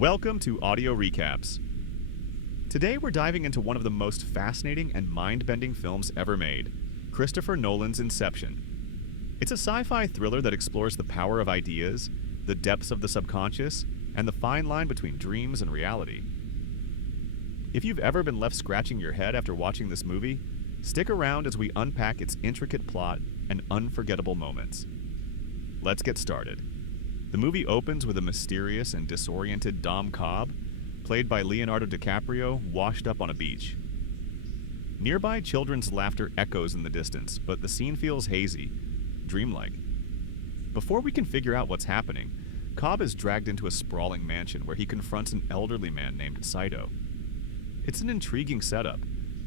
Welcome to Audio Recaps. Today we're diving into one of the most fascinating and mind-bending films ever made, Christopher Nolan's Inception. It's a sci-fi thriller that explores the power of ideas, the depths of the subconscious, and the fine line between dreams and reality. If you've ever been left scratching your head after watching this movie, stick around as we unpack its intricate plot and unforgettable moments. Let's get started. The movie opens with a mysterious and disoriented Dom Cobb, played by Leonardo DiCaprio, washed up on a beach. Nearby, children's laughter echoes in the distance, but the scene feels hazy, dreamlike. Before we can figure out what's happening, Cobb is dragged into a sprawling mansion where he confronts an elderly man named Saito. It's an intriguing setup,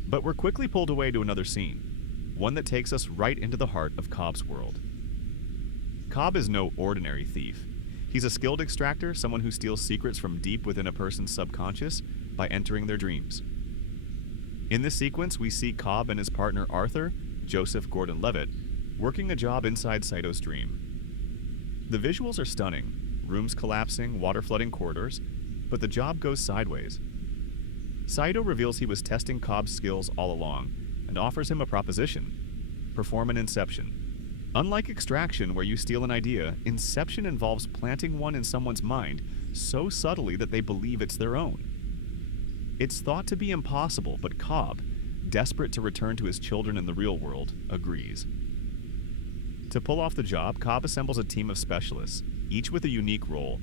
but we're quickly pulled away to another scene, one that takes us right into the heart of Cobb's world. Cobb is no ordinary thief. He's a skilled extractor, someone who steals secrets from deep within a person's subconscious by entering their dreams. In this sequence, we see Cobb and his partner Arthur, Joseph Gordon-Levitt, working a job inside Saito's dream. The visuals are stunning, rooms collapsing, water flooding corridors, but the job goes sideways. Saito reveals he was testing Cobb's skills all along and offers him a proposition: perform an inception. Unlike extraction, where you steal an idea, inception involves planting one in someone's mind so subtly that they believe it's their own. It's thought to be impossible, but Cobb, desperate to return to his children in the real world, agrees. To pull off the job, Cobb assembles a team of specialists, each with a unique role.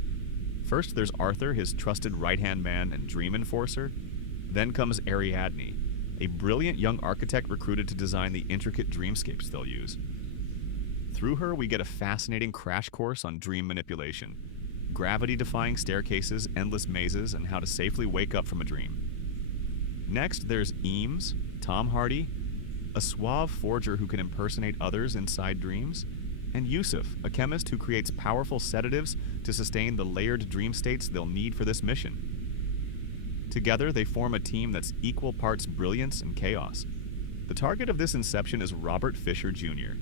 First, there's Arthur, his trusted right-hand man and dream enforcer. Then comes Ariadne, a brilliant young architect recruited to design the intricate dreamscapes they'll use. Through her, we get a fascinating crash course on dream manipulation, gravity-defying staircases, endless mazes, and how to safely wake up from a dream. Next, there's Eames, Tom Hardy, a suave forger who can impersonate others inside dreams, and Yusuf, a chemist who creates powerful sedatives to sustain the layered dream states they'll need for this mission. Together, they form a team that's equal parts brilliance and chaos. The target of this inception is Robert Fisher Jr.,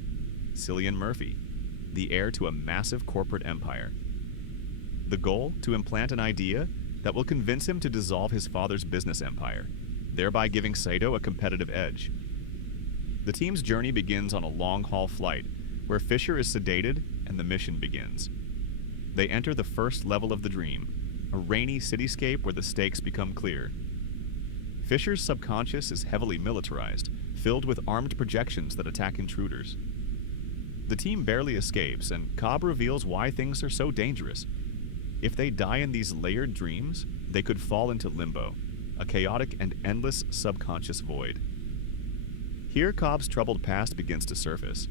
Cillian Murphy, the heir to a massive corporate empire. The goal? To implant an idea that will convince him to dissolve his father's business empire, thereby giving Saito a competitive edge. The team's journey begins on a long-haul flight, where Fisher is sedated and the mission begins. They enter the first level of the dream, a rainy cityscape where the stakes become clear. Fisher's subconscious is heavily militarized, filled with armed projections that attack intruders. The team barely escapes, and Cobb reveals why things are so dangerous. If they die in these layered dreams, they could fall into limbo, a chaotic and endless subconscious void. Here, Cobb's troubled past begins to surface.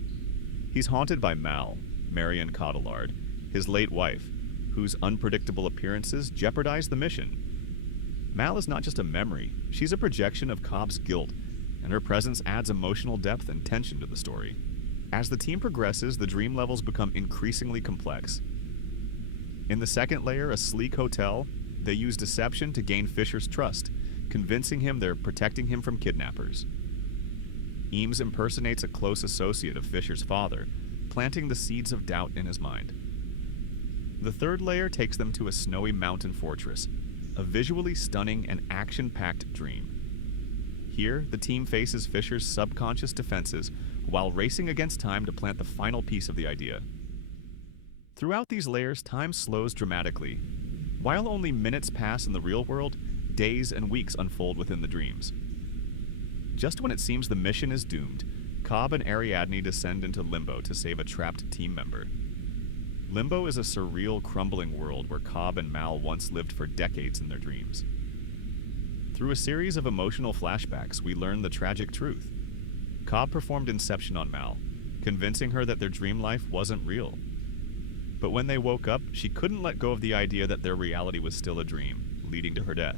He's haunted by Mal, Marion Cotillard, his late wife, whose unpredictable appearances jeopardize the mission. Mal is not just a memory, she's a projection of Cobb's guilt, and her presence adds emotional depth and tension to the story. As the team progresses, the dream levels become increasingly complex. In the second layer, a sleek hotel, they use deception to gain Fisher's trust, convincing him they're protecting him from kidnappers. Eames impersonates a close associate of Fisher's father, planting the seeds of doubt in his mind. The third layer takes them to a snowy mountain fortress, a visually stunning and action-packed dream. Here, the team faces Fisher's subconscious defenses while racing against time to plant the final piece of the idea. Throughout these layers, time slows dramatically. While only minutes pass in the real world, days and weeks unfold within the dreams. Just when it seems the mission is doomed, Cobb and Ariadne descend into Limbo to save a trapped team member. Limbo is a surreal, crumbling world where Cobb and Mal once lived for decades in their dreams. Through a series of emotional flashbacks, we learn the tragic truth. Cobb performed Inception on Mal, convincing her that their dream life wasn't real. But when they woke up, she couldn't let go of the idea that their reality was still a dream, leading to her death.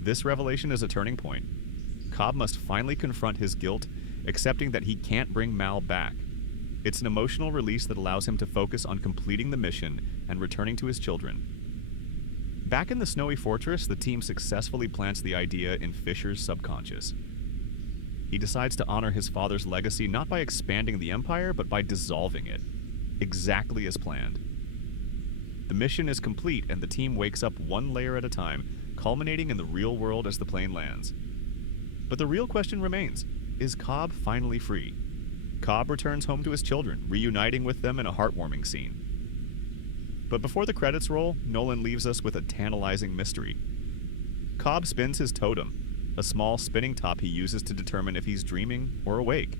This revelation is a turning point. Cobb must finally confront his guilt, accepting that he can't bring Mal back. It's an emotional release that allows him to focus on completing the mission and returning to his children. Back in the snowy fortress, the team successfully plants the idea in Fisher's subconscious. He decides to honor his father's legacy not by expanding the empire, but by dissolving it, exactly as planned. The mission is complete, and the team wakes up one layer at a time, culminating in the real world as the plane lands. But the real question remains, is Cobb finally free? Cobb returns home to his children, reuniting with them in a heartwarming scene. But before the credits roll, Nolan leaves us with a tantalizing mystery. Cobb spins his totem, a small spinning top he uses to determine if he's dreaming or awake.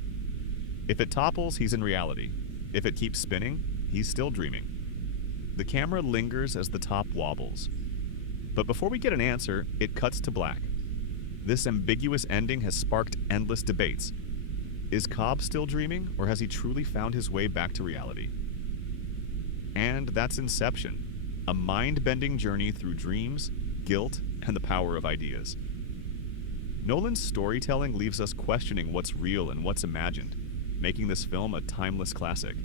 If it topples, he's in reality. If it keeps spinning, he's still dreaming. The camera lingers as the top wobbles. But before we get an answer, it cuts to black. This ambiguous ending has sparked endless debates. Is Cobb still dreaming, or has he truly found his way back to reality? And that's Inception, a mind-bending journey through dreams, guilt, and the power of ideas. Nolan's storytelling leaves us questioning what's real and what's imagined, making this film a timeless classic.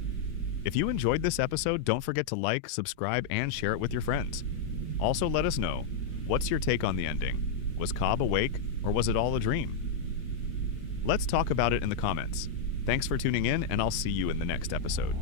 If you enjoyed this episode, don't forget to like, subscribe, and share it with your friends. Also, let us know, what's your take on the ending? Was Cobb awake, or was it all a dream? Let's talk about it in the comments. Thanks for tuning in, and I'll see you in the next episode.